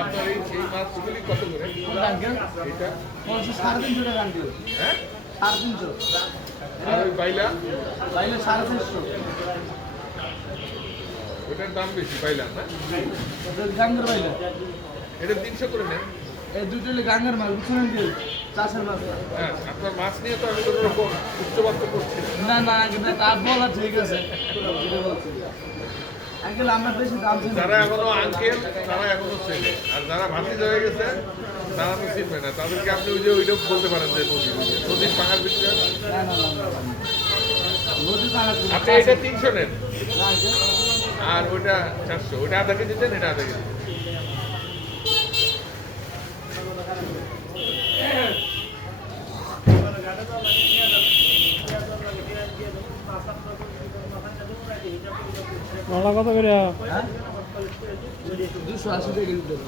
আপনার এই মাছগুলি কত করে? এটা 350 টাকা আনবে। হ্যাঁ 350। আর ওই বাইলা? বাইলে 450। ওটার দাম বেশি বাইলা না? গাঙ্গের বাইলে এটা 300 করে নেন। এই দুটো হলে গাঙ্গের মাছ, বুঝছেন কি? চাষের মাছ। হ্যাঁ আপনার মাছ নিয়ে তো আমি কোনো রকম উচ্চবাদ্য করছি না না আঙ্কেল, তা বলা ঠিক আছে। আঙ্কেল আমরা বেশি দাম চাই না। যারা এখনো আঙ্কেল তারা এখনো চেনে, আর যারা ভাতিজ হয়ে গেছে তারা তো চিনবে না। তাদেরকে আপনি ওই যে ওইটা বলতে পারেন যে নদীর পাঙার ভিতরে না না না নদী পাড়া আপনি এটা 300 নেন না আঙ্কেল। আর ওইটা 400। ওইটা আধা কেজি দেন, এটা আধা কেজি। কত করে? হ্যাঁ 280 টাকা কেজি দেবো।